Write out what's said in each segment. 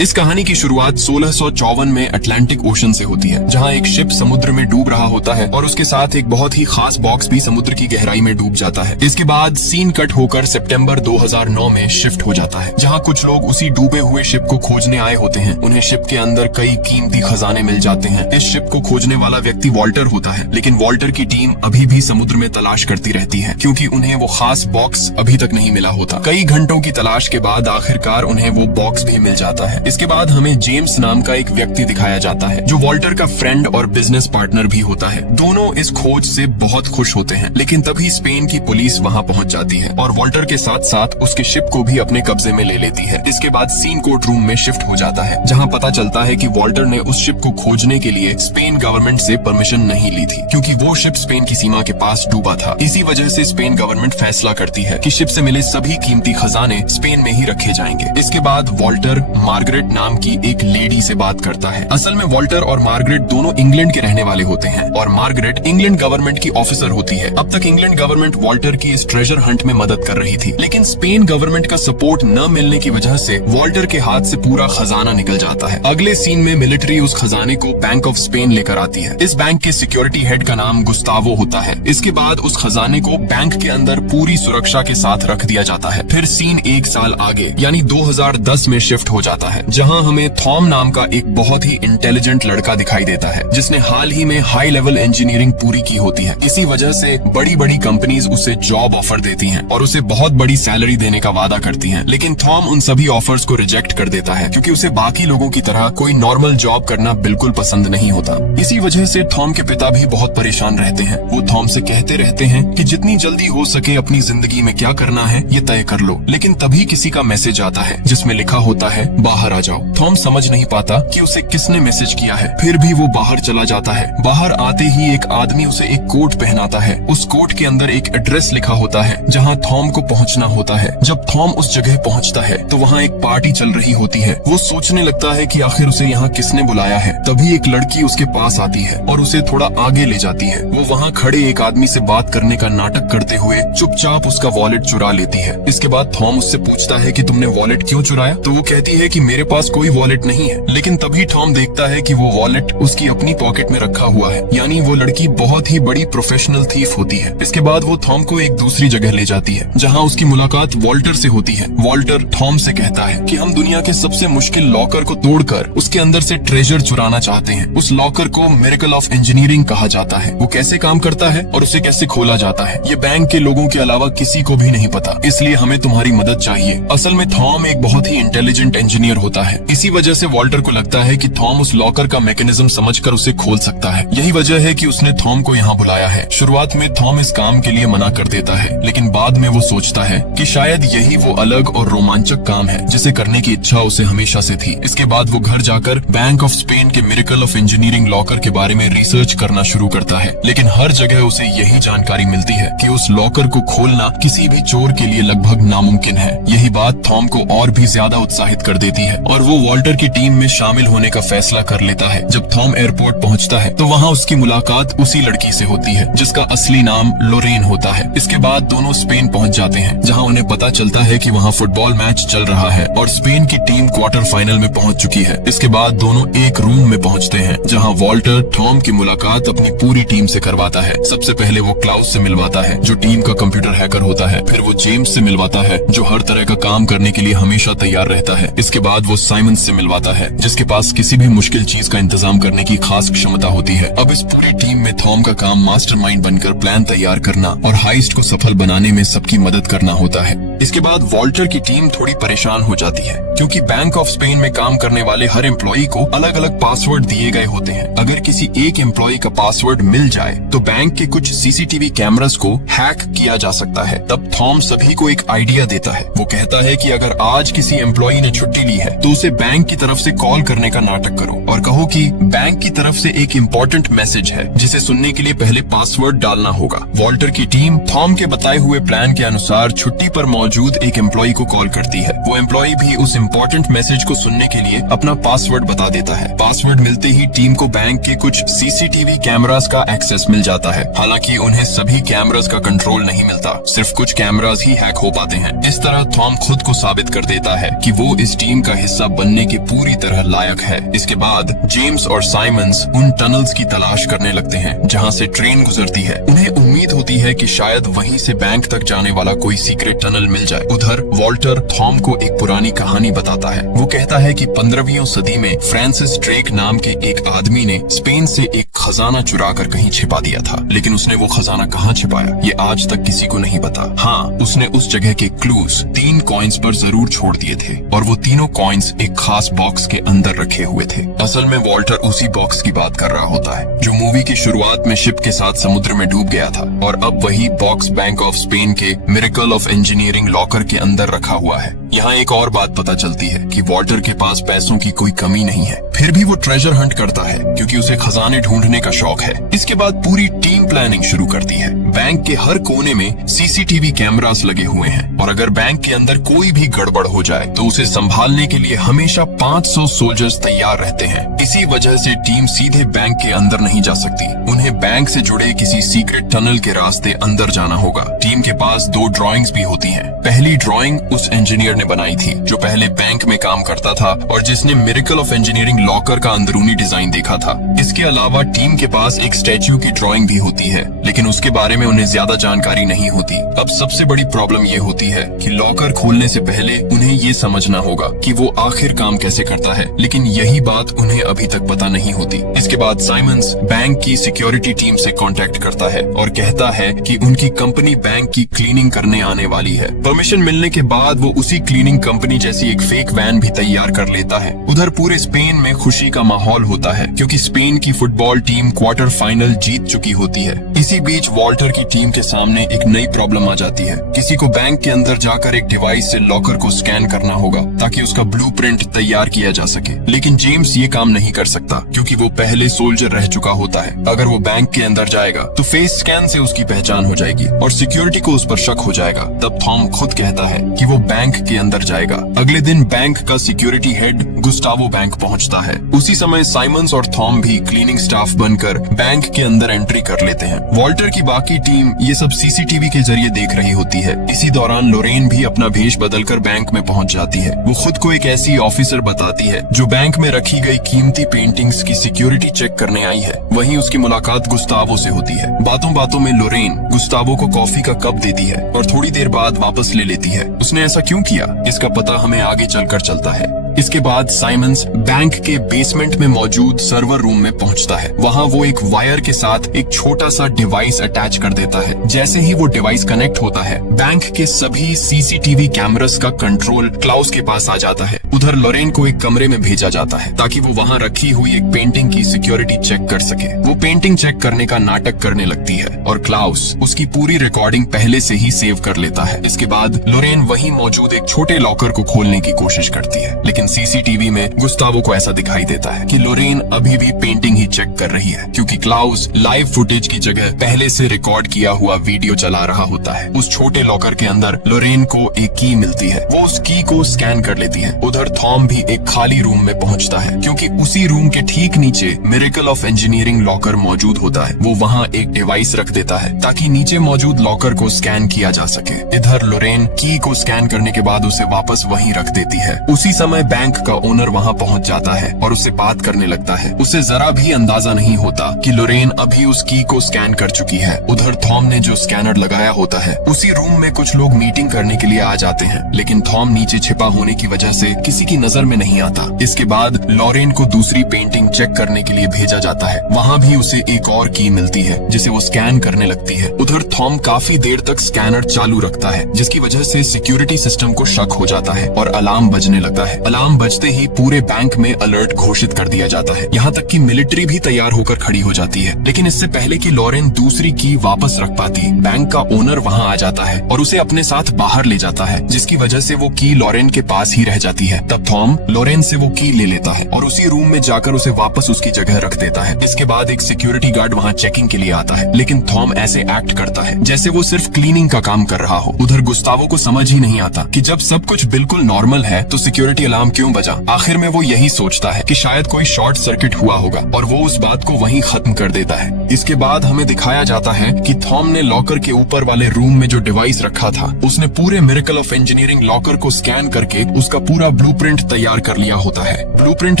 इस कहानी की शुरुआत 1654 में अटलांटिक ओशन से होती है, जहाँ एक शिप समुद्र में डूब रहा होता है और उसके साथ एक बहुत ही खास बॉक्स भी समुद्र की गहराई में डूब जाता है। इसके बाद सीन कट होकर सितंबर 2009 में शिफ्ट हो जाता है, जहाँ कुछ लोग उसी डूबे हुए शिप को खोजने आए होते हैं। उन्हें शिप के अंदर कई कीमती खजाने मिल जाते हैं। इस शिप को खोजने वाला व्यक्ति वॉल्टर होता है, लेकिन वॉल्टर की टीम अभी भी समुद्र में तलाश करती रहती है, क्योंकि उन्हें वो खास बॉक्स अभी तक नहीं मिला होता। कई घंटों की तलाश के बाद आखिरकार उन्हें वो बॉक्स भी मिल जाता है। इसके बाद हमें जेम्स नाम का एक व्यक्ति दिखाया जाता है, जो वॉल्टर का फ्रेंड और बिजनेस पार्टनर भी होता है। दोनों इस खोज से बहुत खुश होते हैं, लेकिन तभी स्पेन की पुलिस वहाँ पहुँच जाती है और वॉल्टर के साथ साथ उसके शिप को भी अपने कब्जे में ले लेती है। इसके बाद सीन कोर्ट रूम में शिफ्ट हो जाता है, जहाँ पता चलता है कि वॉल्टर ने उस शिप को खोजने के लिए स्पेन गवर्नमेंट से परमिशन नहीं ली थी, क्योंकि वो शिप स्पेन की सीमा के पास डूबा था। इसी वजह से स्पेन गवर्नमेंट फैसला करती है कि शिप से मिले सभी कीमती खजाने स्पेन में ही रखे जाएंगे। इसके बाद वॉल्टर मार्गरेट नाम की एक लेडी से बात करता है। असल में वॉल्टर और मार्गरेट दोनों इंग्लैंड के रहने वाले होते हैं और मार्गरेट इंग्लैंड गवर्नमेंट की ऑफिसर होती है। अब तक इंग्लैंड गवर्नमेंट वॉल्टर की इस ट्रेजर हंट में मदद कर रही थी, लेकिन स्पेन गवर्नमेंट का सपोर्ट न मिलने की वजह से वॉल्टर के हाथ से पूरा खजाना निकल जाता है। अगले सीन में मिलिट्री उस खजाने को बैंक ऑफ स्पेन लेकर आती है। इस बैंक के सिक्योरिटी हेड का नाम गुस्तावो होता है। इसके बाद उस खजाने को बैंक के अंदर पूरी सुरक्षा के साथ रख दिया जाता है। फिर सीन एक साल आगे यानी 2010 में शिफ्ट हो जाता है, जहां हमें थॉम नाम का एक बहुत ही इंटेलिजेंट लड़का दिखाई देता है, जिसने हाल ही में हाई लेवल इंजीनियरिंग पूरी की होती है। इसी वजह से बड़ी बड़ी कंपनीज उसे जॉब ऑफर देती हैं और उसे बहुत बड़ी सैलरी देने का वादा करती हैं, लेकिन थॉम उन सभी ऑफर्स को रिजेक्ट कर देता है, क्योंकि उसे बाकी लोगों की तरह कोई नॉर्मल जॉब करना बिल्कुल पसंद नहीं होता। इसी वजह से थॉम के पिता भी बहुत परेशान रहते हैं। वो थॉम से कहते रहते हैं कि जितनी जल्दी हो सके अपनी जिंदगी में क्या करना है ये तय कर लो, लेकिन तभी किसी का मैसेज आता है जिसमें लिखा होता है बाहर आ जाओ। थॉम समझ नहीं पाता कि उसे किसने मैसेज किया है, फिर भी वो बाहर चला जाता है। बाहर आते ही एक आदमी उसे एक कोट पहनाता है। उस कोट के अंदर एक एड्रेस लिखा होता है जहाँ थॉम को पहुँचना होता है। जब थॉम उस जगह पहुँचता है तो वहाँ एक पार्टी चल रही होती है। वो सोचने लगता है कि आखिर उसे यहाँ किसने बुलाया है। तभी एक लड़की उसके पास आती है और उसे थोड़ा आगे ले जाती है। वो वहाँ खड़े एक आदमी से बात करने का नाटक करते हुए चुपचाप उसका वॉलेट चुरा लेती है। इसके बाद थॉम उससे पूछता है कि तुमने वॉलेट क्यों चुराया? तो वो कहती है कि मेरे पास कोई वॉलेट नहीं है। लेकिन तभी थॉम देखता है कि वो वॉलेट उसकी अपनी पॉकेट में रखा हुआ है, यानी वो लड़की बहुत ही बड़ी प्रोफेशनल थीफ होती है। इसके बाद वो थॉम को एक दूसरी जगह ले जाती है, जहाँ उसकी मुलाकात वॉल्टर से होती है। वॉल्टर थॉम से कहता है कि हम दुनिया के सबसे मुश्किल लॉकर को तोड़कर उसके अंदर से ट्रेजर चुराना चाहते हैं। उस लॉकर को मिरेकल ऑफ इंजीनियरिंग कहा जाता है। वो कैसे काम करता है और उसे कैसे खोला जाता है ये बैंक के लोगों के अलावा किसी को भी नहीं पता, इसलिए हमें तुम्हारी मदद चाहिए। असल में थॉम एक बहुत ही इंटेलिजेंट इंजीनियर होता है। इसी वजह से वॉल्टर को लगता है कि थॉम उस लॉकर का मैकेनिज्म समझकर उसे खोल सकता है। यही वजह है कि उसने थॉम को यहाँ बुलाया है। शुरुआत में थॉम इस काम के लिए मना कर देता है, लेकिन बाद में वो सोचता है कि शायद यही वो अलग और रोमांचक काम है जिसे करने की इच्छा उसे हमेशा से थी। इसके बाद वो घर जाकर बैंक ऑफ स्पेन के मिरेकल ऑफ इंजीनियरिंग लॉकर के बारे में रिसर्च करना शुरू करता है, लेकिन हर जगह उसे यही जानकारी मिलती है कि उस लॉकर को खोलना किसी भी चोर के लिए लगभग नामुमकिन है। यही बात थॉम को और भी ज्यादा उत्साहित कर देती है और वो वॉल्टर की टीम में शामिल होने का फैसला कर लेता है। जब थॉम एयरपोर्ट पहुंचता है तो वहाँ उसकी मुलाकात उसी लड़की से होती है जिसका असली नाम लोरेन होता है। इसके बाद दोनों स्पेन पहुंच जाते हैं, जहाँ उन्हें पता चलता है कि वहाँ फुटबॉल मैच चल रहा है और स्पेन की टीम क्वार्टर फाइनल में पहुंच चुकी है। इसके बाद दोनों एक रूम में पहुंचते हैं, जहाँ वॉल्टर थॉम की मुलाकात अपनी पूरी टीम से करवाता है। सबसे पहले वो क्लाउस से मिलवाता है, जो टीम का कंप्यूटर हैकर होता है। फिर वो जेम्स से मिलवाता है, जो हर तरह का काम करने के लिए हमेशा तैयार रहता है। इसके बाद वो साइमन से मिलवाता है, जिसके पास किसी भी मुश्किल चीज का इंतजाम करने की खास क्षमता होती है। अब इस पूरी टीम में थॉम का काम मास्टरमाइंड बनकर प्लान तैयार करना और हाइस्ट को सफल बनाने में सबकी मदद करना होता है। इसके बाद वॉल्टर की टीम थोड़ी परेशान हो जाती है, क्योंकि बैंक ऑफ स्पेन में काम करने वाले हर एम्प्लॉई को अलग अलग पासवर्ड दिए गए होते हैं। अगर किसी एक एम्प्लॉई का पासवर्ड मिल जाए तो बैंक के कुछ सीसीटीवी कैमरास को हैक किया जा सकता है। तब थॉम सभी को एक आइडिया देता है। वो कहता है कि अगर आज किसी एम्प्लॉई ने छुट्टी ली है तो उसे बैंक की तरफ से कॉल करने का नाटक करो और कहो कि बैंक की तरफ से एक इम्पोर्टेंट मैसेज है, जिसे सुनने के लिए पहले पासवर्ड डालना होगा। वॉल्टर की टीम थॉम के बताए हुए प्लान के अनुसार छुट्टी पर मौजूद मौजूद एक एम्प्लॉय को कॉल करती है। वो एम्प्लॉय भी उस इम्पोर्टेंट मैसेज को सुनने के लिए अपना पासवर्ड बता देता है। पासवर्ड मिलते ही टीम को बैंक के कुछ सीसीटीवी कैमरास का एक्सेस मिल जाता है। हालांकि उन्हें सभी कैमरास का कंट्रोल नहीं मिलता, सिर्फ कुछ कैमरास ही हैक हो पाते हैं। इस तरह थॉम खुद को साबित कर देता है कि वो इस टीम का हिस्सा बनने के पूरी तरह लायक है। इसके बाद जेम्स और साइमंस उन टनल्स की तलाश करने लगते हैं जहां से ट्रेन गुजरती है। उन्हें उम्मीद होती है कि शायद वहीं से बैंक तक जाने वाला कोई सीक्रेट टनल मिल जाए। उधर वॉल्टर थॉम को एक पुरानी कहानी बताता है। वो कहता है कि 15वीं सदी में फ्रांसिस ड्रेक नाम के एक आदमी ने स्पेन से एक खजाना चुरा कर कहीं छिपा दिया था, लेकिन उसने वो खजाना कहाँ छिपाया ये आज तक किसी को नहीं पता। हाँ, उसने उस जगह के क्लूज 3 कॉइन्स पर जरूर छोड़ दिए थे और वो तीनों कॉइन्स एक खास बॉक्स के अंदर रखे हुए थे। असल में वॉल्टर उसी बॉक्स की बात कर रहा होता है जो मूवी की शुरुआत में शिप के साथ समुद्र में डूब गया था, और अब वही बॉक्स बैंक ऑफ स्पेन के मिरेकल ऑफ इंजीनियरिंग लॉकर के अंदर रखा हुआ है। यहाँ एक और बात पता चलती है कि वॉल्टर के पास पैसों की कोई कमी नहीं है, फिर भी वो ट्रेजर हंट करता है क्योंकि उसे खजाने ढूंढने का शौक है। इसके बाद पूरी टीम प्लानिंग शुरू करती है। बैंक के हर कोने में सीसीटीवी कैमरास लगे हुए हैं और अगर बैंक के अंदर कोई भी गड़बड़ हो जाए तो उसे संभालने के लिए हमेशा 500 सोल्जर्स तैयार रहते हैं। इसी वजह से टीम सीधे बैंक के अंदर नहीं जा सकती, उन्हें बैंक से जुड़े किसी सीक्रेट टनल के रास्ते अंदर जाना होगा। टीम के पास 2 ड्राइंग्स भी होती हैं। पहली ड्राइंग उस इंजीनियर ने बनाई थी जो पहले बैंक में काम करता था और जिसने मिरेकल ऑफ इंजीनियरिंग लॉकर का अंदरूनी डिजाइन देखा था। इसके अलावा टीम के पास एक स्टैच्यू की ड्राइंग भी होती है, लेकिन उसके बारे में उन्हें ज्यादा जानकारी नहीं होती। अब सबसे बड़ी प्रॉब्लम ये होती है कि लॉकर खोलने से पहले उन्हें ये समझना होगा कि वो आखिर काम कैसे करता है, लेकिन यही बात उन्हें अभी तक पता नहीं होती। इसके बाद साइमंस बैंक की सिक्योरिटी टीम से कांटेक्ट करता है और कहता है कि उनकी कंपनी बैंक की क्लीनिंग करने आने वाली है। परमिशन मिलने के बाद वो उसी क्लीनिंग कंपनी जैसी एक फेक वैन भी तैयार कर लेता है। उधर पूरे स्पेन में खुशी का माहौल होता है क्योंकि स्पेन की फुटबॉल टीम क्वार्टर फाइनल जीत चुकी होती है। इसी बीच वॉल्टर की टीम के सामने एक नई प्रॉब्लम आ जाती है। किसी को बैंक के अंदर जाकर एक डिवाइस से लॉकर को स्कैन करना होगा ताकि उसका ब्लूप्रिंट तैयार किया जा सके, लेकिन जेम्स ये काम नहीं कर सकता क्योंकि वो पहले सोल्जर रह चुका होता है। अगर वो बैंक के अंदर जाएगा तो फेस स्कैन से उसकी पहचान हो जाएगी और सिक्योरिटी को उस पर शक हो जाएगा। तब थॉम खुद कहता है कि वो बैंक के अंदर जाएगा। अगले दिन बैंक का सिक्योरिटी हेड गुस्टावो बैंक पहुंचता है। उसी समय साइमंस और थॉम भी क्लीनिंग स्टाफ बनकर बैंक के अंदर एंट्री कर लेते हैं। वॉल्टर की बाकी टीम ये सब सीसीटीवी के जरिए देख रही होती है। इसी दौरान लोरेन भी अपना भेष बदलकर बैंक में पहुंच जाती है। वो खुद को एक ऐसी ऑफिसर बताती है जो बैंक में रखी गई कीमती पेंटिंग्स की सिक्योरिटी चेक करने आई है। वहीं उसकी मुलाकात गुस्तावो से होती है। बातों बातों में लोरेन गुस्तावो को कॉफी का कप देती है और थोड़ी देर बाद वापस ले लेती है। उसने ऐसा क्यों किया इसका पता हमें आगे चलकर चलता है। इसके बाद साइमंस बैंक के बेसमेंट में मौजूद सर्वर रूम में पहुंचता है। वहां वो एक वायर के साथ एक छोटा सा डिवाइस अटैच कर देता है। जैसे ही वो डिवाइस कनेक्ट होता है, बैंक के सभी सीसीटीवी कैमरास का कंट्रोल क्लाउस के पास आ जाता है। उधर लोरेन को एक कमरे में भेजा जाता है ताकि वो वहां रखी हुई एक पेंटिंग की सिक्योरिटी चेक कर सके। वो पेंटिंग चेक करने का नाटक करने लगती है और क्लाउस उसकी पूरी रिकॉर्डिंग पहले से ही सेव कर लेता है। इसके बाद लोरेन वहीं मौजूद एक छोटे लॉकर को खोलने की कोशिश करती है, लेकिन सीसीटीवी में गुस्तावो को ऐसा दिखाई देता है कि लोरेन अभी भी पेंटिंग ही चेक कर रही है क्योंकि क्लाउस लाइव फुटेज की जगह पहले से रिकॉर्ड किया हुआ वीडियो चला रहा होता है। उस छोटे लॉकर के अंदर लोरेन को एक की मिलती है। वो उस की को स्कैन कर लेती है। उधर थॉम भी एक खाली रूम में पहुंचता है क्योंकि उसी रूम के ठीक नीचे मिरेकल ऑफ इंजीनियरिंग लॉकर मौजूद होता है। वो वहाँ एक डिवाइस रख देता है ताकि नीचे मौजूद लॉकर को स्कैन किया जा सके। इधर लोरेन की को स्कैन करने के बाद उसे वापस वहीं रख देती है। उसी समय बैंक का ओनर वहां पहुंच जाता है और उससे बात करने लगता है। उसे जरा भी अंदाजा नहीं होता कि लोरेन अभी उस की को स्कैन कर चुकी है। उधर थॉम ने जो स्कैनर लगाया होता है, उसी रूम में कुछ लोग मीटिंग करने के लिए आ जाते हैं, लेकिन थॉम नीचे छिपा होने की वजह से किसी की नजर में नहीं आता। इसके बाद लोरेन को दूसरी पेंटिंग चेक करने के लिए भेजा जाता है। वहाँ भी उसे एक और की मिलती है जिसे वो स्कैन करने लगती है। उधर थॉम काफी देर तक स्कैनर चालू रखता है जिसकी वजह से सिक्योरिटी सिस्टम को शक हो जाता है और अलार्म बजने लगता है। अलार्म बजते ही पूरे बैंक में अलर्ट घोषित कर दिया जाता है। यहाँ तक कि मिलिट्री भी तैयार होकर खड़ी हो जाती है। लेकिन इससे पहले कि लॉरेन दूसरी की वापस रख पाती, बैंक का ओनर वहाँ आ जाता है और उसे अपने साथ बाहर ले जाता है, जिसकी वजह से वो की लॉरेन के पास ही रह जाती है। तब थॉम लॉरेन से वो की ले लेता है और उसी रूम में जाकर उसे वापस उसकी जगह रख देता है। इसके बाद एक सिक्योरिटी गार्ड वहाँ चेकिंग के लिए आता है, लेकिन थॉम ऐसे एक्ट करता है जैसे वो सिर्फ क्लीनिंग का काम कर रहा हो। उधर गुस्तावो को समझ ही नहीं आता कि जब सब कुछ बिल्कुल नॉर्मल है तो सिक्योरिटी अलार्म क्यों बजा। आखिर में वो यही सोचता है कि शायद कोई शॉर्ट सर्किट हुआ होगा और वो उस बात को वहीं खत्म कर देता है। इसके बाद हमें दिखाया जाता है कि थॉम ने लॉकर के ऊपर वाले रूम में जो डिवाइस रखा था, उसने पूरे मिरेकल ऑफ इंजीनियरिंग लॉकर को स्कैन करके उसका पूरा ब्लूप्रिंट तैयार कर लिया होता है। ब्लूप्रिंट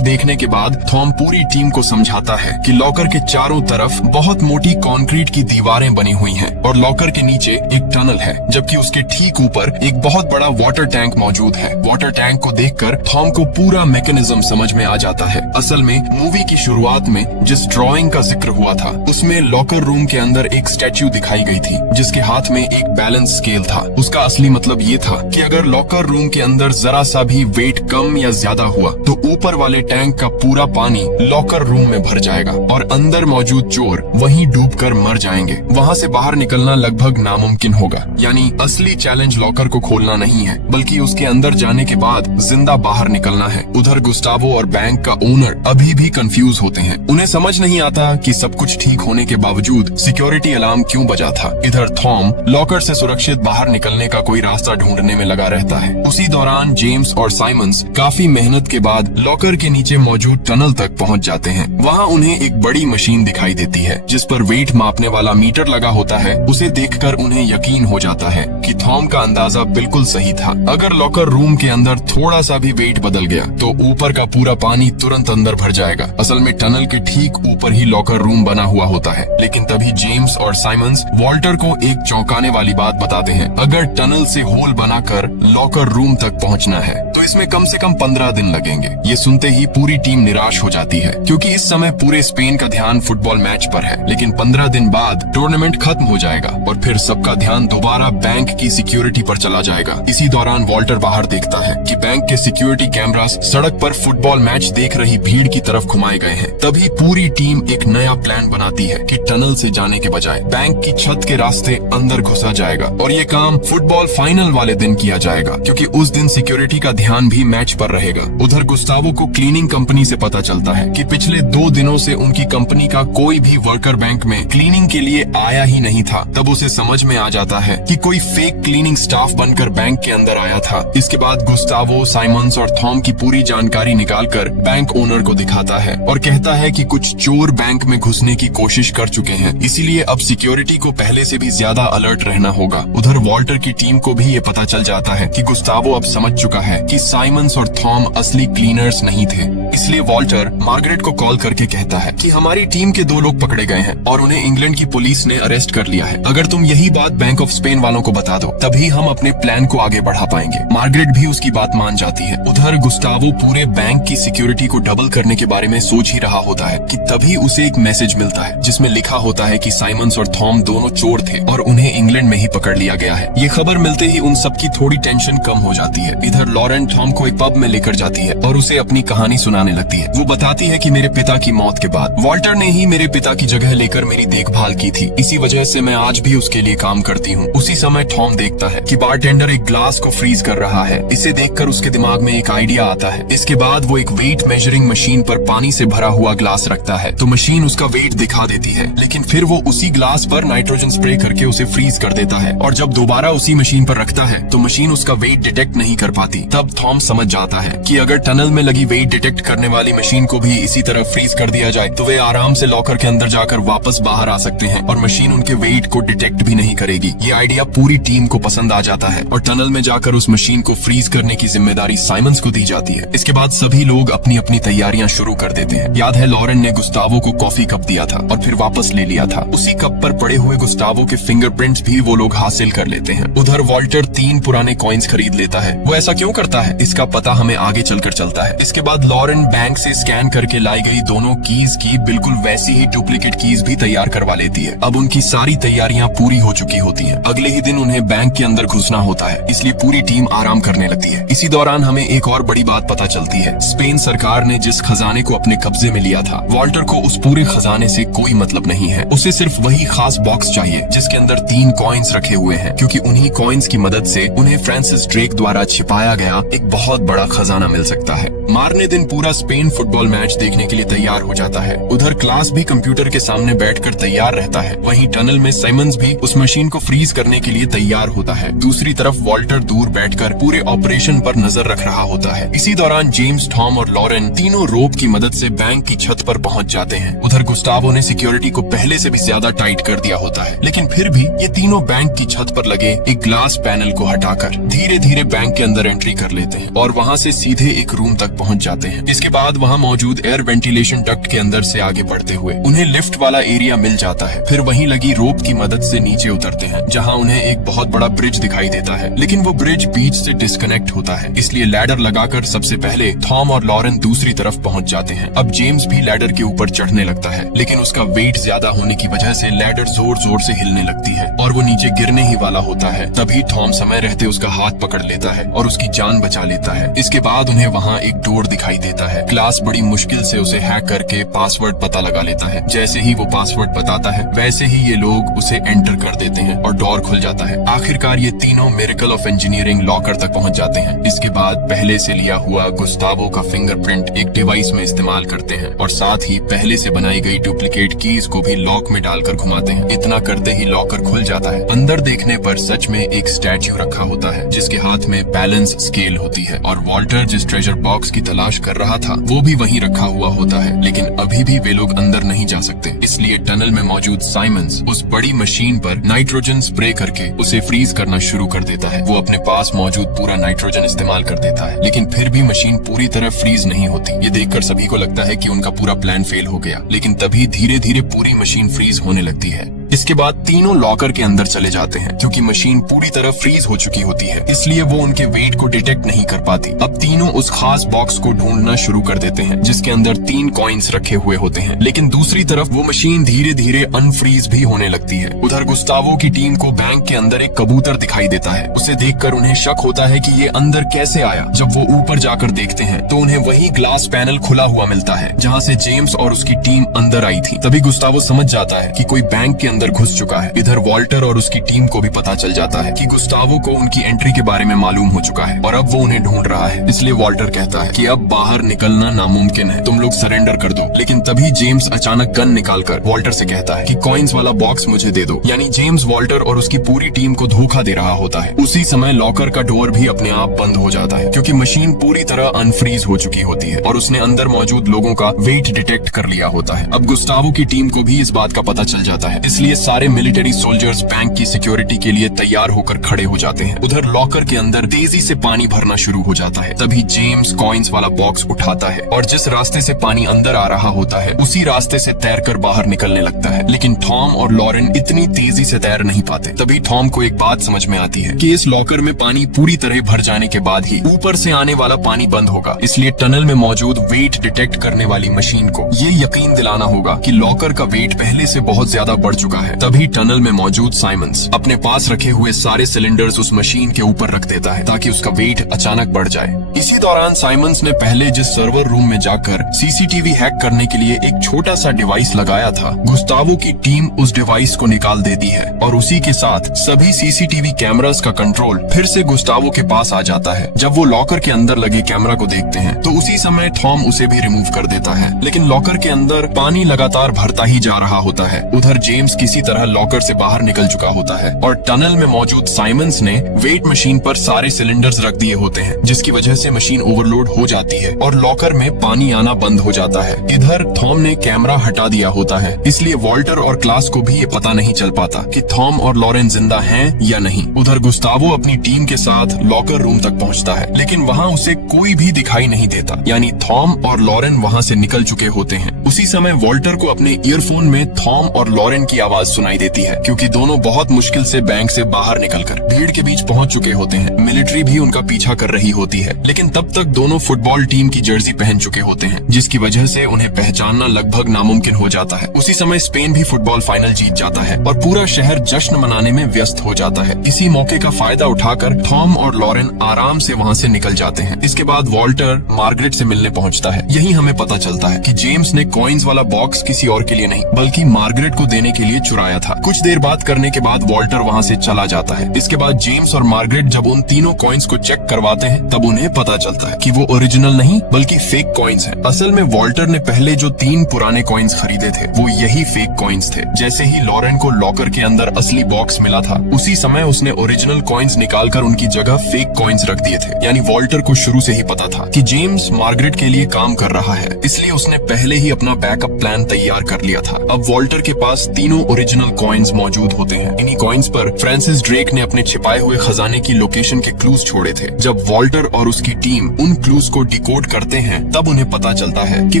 देखने के बाद थॉम पूरी टीम को समझाता है कि लॉकर के चारों तरफ बहुत मोटी कंक्रीट की दीवारें बनी हुई हैं और लॉकर के नीचे एक टनल है, जबकि उसके ठीक ऊपर एक बहुत बड़ा वाटर टैंक मौजूद है। वाटर टैंक को देखकर थॉम को पूरा मैकेनिज्म समझ में आ जाता है। असल में मूवी की शुरुआत में जिस ड्राइंग का जिक्र हुआ था, उसमें लॉकर रूम के अंदर एक स्टैच्यू दिखाई गई थी जिसके हाथ में एक बैलेंस स्केल था। उसका असली मतलब ये था कि अगर लॉकर रूम के अंदर जरा सा भी वेट कम या ज्यादा हुआ तो ऊपर वाले टैंक का पूरा पानी लॉकर रूम में भर जाएगा और अंदर मौजूद चोर वहीं डूबकर मर जाएंगे। वहाँ से बाहर निकलना लगभग नामुमकिन होगा। यानी असली चैलेंज लॉकर को खोलना नहीं है, बल्कि उसके अंदर जाने के बाद जिंदा बाहर निकलना है। उधर गुस्तावो और बैंक का ओनर अभी भी कंफ्यूज होते हैं। उन्हें समझ नहीं आता कि सब कुछ ठीक होने के बावजूद सिक्योरिटी अलार्म क्यों बजा था। इधर थॉम लॉकर से सुरक्षित बाहर निकलने का कोई रास्ता ढूंढने में लगा रहता है। उसी दौरान जेम्स और साइमंस काफी मेहनत के बाद लॉकर के नीचे मौजूद टनल तक पहुंच जाते हैं। वहां उन्हें एक बड़ी मशीन दिखाई देती है जिस पर वेट मापने वाला मीटर लगा होता है। उसे देखकर उन्हें यकीन हो जाता है कि थॉम का अंदाजा बिल्कुल सही था। अगर लॉकर रूम के अंदर थोड़ा सा भी वेट बदल गया तो ऊपर का पूरा पानी तुरंत अंदर भर जाएगा। असल में टनल के ठीक ऊपर ही लॉकर रूम बना हुआ होता है। लेकिन तभी जेम्स और साइमंस वॉल्टर को एक चौंकाने वाली बात बताते हैं। अगर टनल से होल बनाकर लॉकर रूम तक पहुंचना है तो इसमें कम से कम 15 दिन लगेंगे। ये सुनते ही पूरी टीम निराश हो जाती है, क्योंकि इस समय पूरे स्पेन का ध्यान फुटबॉल मैच पर है। लेकिन 15 दिन बाद टूर्नामेंट खत्म हो जाएगा और फिर सबका ध्यान दोबारा बैंक की सिक्योरिटी पर चला जाएगा। इसी दौरान वॉल्टर बाहर देखता है कि बैंक के सिक्योरिटी कैमरास सड़क पर फुटबॉल मैच देख रही भीड़ की तरफ घुमाए गए हैं। तभी पूरी टीम एक नया प्लान बनाती है कि टनल से जाने के बजाय बैंक की छत के रास्ते अंदर घुसा जाएगा और ये काम फुटबॉल फाइनल वाले दिन किया जाएगा, क्योंकि उस दिन सिक्योरिटी का ध्यान भी मैच पर रहेगा। उधर गुस्तावो को क्लीनिंग कंपनी से पता चलता है कि पिछले 2 दिनों से उनकी कंपनी का कोई भी वर्कर बैंक में क्लीनिंग के लिए आया ही नहीं था। तब उसे समझ में आ जाता है कि कोई फेक क्लीनिंग स्टाफ बनकर बैंक के अंदर आया था। इसके बाद गुस्तावो, साइमंस और थॉम की पूरी जानकारी निकालकर बैंक ओनर को दिखाता है और कहता है कि कुछ चोर बैंक में घुसने की कोशिश कर चुके हैं, इसीलिए अब सिक्योरिटी को पहले से भी ज्यादा अलर्ट रहना होगा। उधर वॉल्टर की टीम को भी ये पता चल जाता है कि गुस्तावो अब समझ चुका है कि साइमंस और थॉम असली क्लीनर्स नहीं थे। इसलिए वॉल्टर मार्गरेट को कॉल करके कहता है कि हमारी टीम के 2 लोग पकड़े गए हैं और उन्हें इंग्लैंड की पुलिस ने अरेस्ट कर लिया है। अगर तुम यही बात बैंक ऑफ स्पेन वालों को बता दो तभी हम अपने प्लान को आगे बढ़ा पाएंगे। मार्गरेट भी उसकी बात मान जाती है। उधर गुस्तावो पूरे बैंक की सिक्योरिटी को डबल करने के बारे में सोच ही रहा होता है कि तभी उसे एक मैसेज मिलता है जिसमें लिखा होता है कि साइमंस और थॉम दोनों चोर थे और उन्हें इंग्लैंड में ही पकड़ लिया गया है। ये खबर मिलते ही उन सबकी थोड़ी टेंशन कम हो जाती है। इधर लॉरेन थॉम को एक पब में लेकर जाती है और उसे अपनी कहानी सुनाने लगती है। वो बताती है कि मेरे पिता की मौत के बाद वॉल्टर ने ही मेरे पिता की जगह लेकर मेरी देखभाल की थी, इसी वजह से मैं आज भी उसके लिए काम करती हूँ। उसी समय थॉम देखता है कि बारटेंडर एक ग्लास को फ्रीज कर रहा है। इसे देखकर उसके दिमाग में एक आइडिया आता है। इसके बाद वो एक वेट मेजरिंग मशीन पर पानी से भरा हुआ ग्लास रखता है तो मशीन उसका वेट दिखा देती है, लेकिन फिर वो उसी ग्लास पर नाइट्रोजन स्प्रे करके उसे फ्रीज कर देता है और जब दोबारा उसी मशीन पर रखता है तो मशीन उसका वेट डिटेक्ट नहीं कर पाती। तब थॉम समझ जाता है कि अगर टनल में लगी वेट डिटेक्ट करने वाली मशीन को भी इसी तरह फ्रीज कर दिया जाए तो वे आराम से लॉकर के अंदर जाकर वापस बाहर आ सकते हैं और मशीन उनके वेट को डिटेक्ट भी नहीं करेगी। ये आइडिया पूरी टीम को पसंद आ जाता है और टनल में जाकर उस मशीन को फ्रीज करने की जिम्मेदारी साइमंस को दी जाती है। इसके बाद सभी लोग अपनी अपनी तैयारियां शुरू कर देते हैं। याद है लॉरेन ने गुस्तावो को कॉफी कप दिया था और फिर वापस ले लिया था। उसी कप पर पड़े हुए गुस्तावो के फिंगरप्रिंट्स भी वो लोग हासिल कर लेते हैं। उधर वॉल्टर 3 पुराने कॉइन्स खरीद लेता है। वो ऐसा क्यों करता है इसका पता हमें आगे चलकर चलता है। इसके बाद लॉरेन बैंक से स्कैन करके लाई गई दोनों कीज की बिल्कुल वैसी ही डुप्लीकेट कीज भी तैयार करवा लेती है। अब उनकी सारी तैयारियां पूरी हो चुकी होती हैं। अगले ही दिन उन्हें बैंक के अंदर घुसना होता है, इसलिए पूरी टीम आराम करने लगती है। इसी दौरान हमें एक एक और बड़ी बात पता चलती है। स्पेन सरकार ने जिस खजाने को अपने कब्जे में लिया था, वॉल्टर को उस पूरे खजाने से कोई मतलब नहीं है। उसे सिर्फ वही खास बॉक्स चाहिए जिसके अंदर 3 कॉइन्स रखे हुए हैं, क्योंकि उन्हीं कॉइन्स की मदद से उन्हें फ्रांसिस ड्रेक द्वारा छिपाया गया एक बहुत बड़ा खजाना मिल सकता है। मारने दिन पूरा स्पेन फुटबॉल मैच देखने के लिए तैयार हो जाता है। उधर क्लास भी कंप्यूटर के सामने बैठकर तैयार रहता है। वहीं टनल में साइमंस भी उस मशीन को फ्रीज करने के लिए तैयार होता है। दूसरी तरफ वॉल्टर दूर बैठकर पूरे ऑपरेशन पर नजर रख रहा होता है। इसी दौरान जेम्स, टॉम और लॉरेन तीनों रोप की मदद से बैंक की छत पर पहुंच जाते हैं। उधर गुस्तावो ने सिक्योरिटी को पहले से भी ज्यादा टाइट कर दिया होता है, लेकिन फिर भी ये तीनों बैंक की छत पर लगे एक ग्लास पैनल को हटाकर धीरे धीरे बैंक के अंदर एंट्री कर लेते हैं और वहाँ से सीधे एक रूम तक पहुँच जाते हैं। इसके बाद वहाँ मौजूद एयर वेंटिलेशन डक्ट के अंदर से आगे बढ़ते हुए उन्हें लिफ्ट वाला एरिया मिल जाता है। फिर वहीं लगी रोप की मदद से नीचे उतरते हैं, जहाँ उन्हें एक बहुत बड़ा ब्रिज दिखाई देता है, लेकिन वो ब्रिज बीच से डिस्कनेक्ट होता है। इसलिए लैडर लगाकर सबसे पहले थॉम और लॉरेन दूसरी तरफ पहुंच जाते हैं। अब जेम्स भी लैडर के ऊपर चढ़ने लगता है, लेकिन उसका वेट ज्यादा होने की वजह से लैडर जोर जोर से हिलने लगती है और वो नीचे गिरने ही वाला होता है। तभी थॉम समय रहते उसका हाथ पकड़ लेता है और उसकी जान बचा लेता है। इसके बाद उन्हें वहाँ एक डोर दिखाई देता है। क्लास बड़ी मुश्किल से उसे हैक करके पासवर्ड पता लगा लेता है। जैसे ही वो पासवर्ड बताता है, वैसे ही ये लोग उसे एंटर कर देते हैं और डोर खुल जाता है। आखिरकार ये तीनों मिरेकल ऑफ इंजीनियरिंग लॉकर तक पहुंच जाते हैं। इसके बाद पहले से लिया हुआ गुस्तावो का फिंगरप्रिंट एक डिवाइस में इस्तेमाल करते हैं और साथ ही पहले से बनाई गई डुप्लीकेट कीज को भी लॉक में डालकर घुमाते हैं। इतना करते ही लॉकर खुल जाता है। अंदर देखने पर सच में एक स्टैच्यू रखा होता है जिसके हाथ में बैलेंस स्केल होती है और वॉल्टर जिस ट्रेजर बॉक्स की तलाश कर रहा था वो भी वहीं रखा हुआ होता है। लेकिन अभी भी वे लोग अंदर नहीं जा सकते, इसलिए टनल में मौजूद साइमंस उस बड़ी मशीन पर नाइट्रोजन स्प्रे करके उसे फ्रीज करना शुरू कर देता है। वो अपने पास मौजूद पूरा नाइट्रोजन इस्तेमाल कर देता है, लेकिन फिर भी मशीन पूरी तरह फ्रीज नहीं होती। ये देखकर सभी को लगता है कि उनका पूरा प्लान फेल हो गया, लेकिन तभी धीरे धीरे पूरी मशीन फ्रीज होने लगती है। इसके बाद तीनों लॉकर के अंदर चले जाते हैं। क्योंकि मशीन पूरी तरह फ्रीज हो चुकी होती है, इसलिए वो उनके वेट को डिटेक्ट नहीं कर पाती। अब तीनों उस खास बॉक्स को ढूंढना शुरू कर देते हैं जिसके अंदर 3 कॉइन्स रखे हुए होते हैं, लेकिन दूसरी तरफ वो मशीन धीरे धीरे अनफ्रीज भी होने लगती है। उधर गुस्तावो की टीम को बैंक के अंदर एक कबूतर दिखाई देता है। उसे देखकर उन्हें शक होता है कि ये अंदर कैसे आया। जब वो ऊपर जाकर देखते हैं तो उन्हें वही ग्लास पैनल खुला हुआ मिलता है जहाँ से जेम्स और उसकी टीम अंदर आई थी। तभी गुस्तावो समझ जाता है कि कोई बैंक के अंदर घुस चुका है। इधर वॉल्टर और उसकी टीम को भी पता चल जाता है कि गुस्तावो को उनकी एंट्री के बारे में मालूम हो चुका है और अब वो उन्हें ढूंढ रहा है। इसलिए वॉल्टर कहता है कि अब बाहर निकलना नामुमकिन है, तुम लोग सरेंडर कर दो। लेकिन तभी जेम्स अचानक गन निकालकर वॉल्टर से कहता है कि कॉइन्स वाला बॉक्स मुझे दे दो। यानी जेम्स वॉल्टर और उसकी पूरी टीम को धोखा दे रहा होता है। उसी समय लॉकर का डोर भी अपने आप बंद हो जाता है क्योंकि मशीन पूरी तरह अनफ्रीज हो चुकी होती है और उसने अंदर मौजूद लोगों का वेट डिटेक्ट कर लिया होता है। अब गुस्तावो की टीम को भी इस बात का पता चल जाता है, इसलिए सारे मिलिट्री सोल्जर्स बैंक की सिक्योरिटी के लिए तैयार होकर खड़े हो जाते हैं। उधर लॉकर के अंदर तेजी से पानी भरना शुरू हो जाता है। तभी जेम्स कॉइन्स वाला बॉक्स उठाता है और जिस रास्ते से पानी अंदर आ रहा होता है उसी रास्ते से तैरकर बाहर निकलने लगता है। लेकिन थॉम और लॉरेन इतनी तेजी से तैर नहीं पाते। तभी थॉम को एक बात समझ में आती है कि इस लॉकर में पानी पूरी तरह भर जाने के बाद ही ऊपर से आने वाला पानी बंद होगा, इसलिए टनल में मौजूद वेट डिटेक्ट करने वाली मशीन को ये यकीन दिलाना होगा कि लॉकर का वेट पहले से बहुत ज्यादा बढ़ चुका है। तभी टनल में मौजूद साइमंस अपने पास रखे हुए सारे सिलेंडर्स उस मशीन के ऊपर रख देता है ताकि उसका वेट अचानक बढ़ जाए। इसी दौरान साइमंस ने पहले जिस सर्वर रूम में जाकर सीसीटीवी हैक करने के लिए एक छोटा सा डिवाइस लगाया था, गुस्तावो की टीम उस डिवाइस को निकाल देती है और उसी के साथ सभी सीसीटीवी कैमरास का कंट्रोल फिर से गुस्तावो के पास आ जाता है। जब वो लॉकर के अंदर लगे कैमरा को देखते हैं तो उसी समय थॉम उसे भी रिमूव कर देता है, लेकिन लॉकर के अंदर पानी लगातार भरता ही जा रहा होता है। उधर जेम्स किसी तरह लॉकर से बाहर निकल चुका होता है और टनल में मौजूद साइमंस ने वेट मशीन पर सारे सिलेंडर्स रख दिए होते हैं, जिसकी वजह से मशीन ओवरलोड हो जाती है और लॉकर में पानी आना बंद हो जाता है। इधर थॉम ने कैमरा हटा दिया होता है, इसलिए वॉल्टर और क्लास को भी ये पता नहीं चल पाता कि थॉम और लॉरेन जिंदा हैं या नहीं। उधर गुस्तावो अपनी टीम के साथ लॉकर रूम तक पहुंचता है, लेकिन वहां उसे कोई भी दिखाई नहीं देता, यानी थॉम और लॉरेन वहां से निकल चुके होते हैं। उसी समय वॉल्टर को अपने ईयरफोन में थॉम और लॉरेन की आवाज आवाज सुनाई देती है, क्योंकि दोनों बहुत मुश्किल से बैंक से बाहर निकलकर भीड़ के बीच पहुंच चुके होते हैं। मिलिट्री भी उनका पीछा कर रही होती है, लेकिन तब तक दोनों फुटबॉल टीम की जर्सी पहन चुके होते हैं, जिसकी वजह से उन्हें पहचानना लगभग नामुमकिन हो जाता है। उसी समय स्पेन भी फुटबॉल फाइनल जीत जाता है और पूरा शहर जश्न मनाने में व्यस्त हो जाता है। इसी मौके का फायदा उठाकर थॉम और लॉरेन आराम से वहाँ से निकल जाते हैं। इसके बाद वॉल्टर मार्गरेट से मिलने पहुँचता है। यही हमें पता चलता है कि जेम्स ने कॉइन्स वाला बॉक्स किसी और के लिए नहीं बल्कि मार्गरेट को देने के लिए चुराया था। कुछ देर बात करने के बाद वॉल्टर वहाँ से चला जाता है। इसके बाद जेम्स और मार्गरेट जब उन तीनों कॉइन्स को चेक करवाते हैं तब उन्हें पता चलता है कि वो ओरिजिनल नहीं बल्कि फेक कॉइन्स हैं। असल में वॉल्टर ने पहले जो 3 पुराने कॉइन्स खरीदे थे वो यही फेक कॉइन्स थे। जैसे ही लॉरेन को लॉकर के अंदर असली बॉक्स मिला था, उसी समय उसने ओरिजिनल कॉइन्स निकालकर उनकी जगह फेक कॉइन्स रख दिए थे। यानी वॉल्टर को शुरू से ही पता था कि जेम्स मार्गरेट के लिए काम कर रहा है, इसलिए उसने पहले ही अपना बैकअप प्लान तैयार कर लिया था। अब वॉल्टर के पास तीनों ओरिजिनल कॉइन्स मौजूद होते हैं। इन्हीं कॉइन्स पर फ्रांसिस ड्रेक ने अपने छिपाए हुए खजाने की लोकेशन के क्लूज छोड़े थे। जब वॉल्टर और उसकी टीम उन क्लूज को डिकोड करते हैं तब उन्हें पता चलता है कि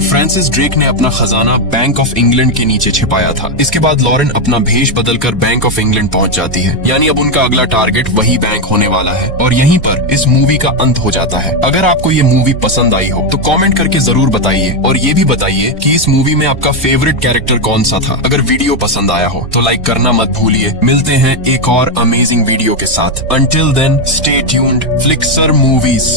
फ्रांसिस ड्रेक ने अपना खजाना बैंक ऑफ इंग्लैंड के नीचे छिपाया था। इसके बाद लॉरेन अपना भेष बदलकर बैंक ऑफ इंग्लैंड पहुंच जाती है। यानी अब उनका अगला टारगेट वही बैंक होने वाला है और यहीं पर इस मूवी का अंत हो जाता है। अगर आपको ये मूवी पसंद आई हो तो कमेंट करके जरूर बताइए और ये भी बताइए कि इस मूवी में आपका फेवरेट कैरेक्टर कौन सा था। अगर वीडियो पसंद आया हो तो लाइक करना मत भूलिए। मिलते हैं एक और अमेजिंग वीडियो के साथ। Until then, stay tuned. Flixer Movies.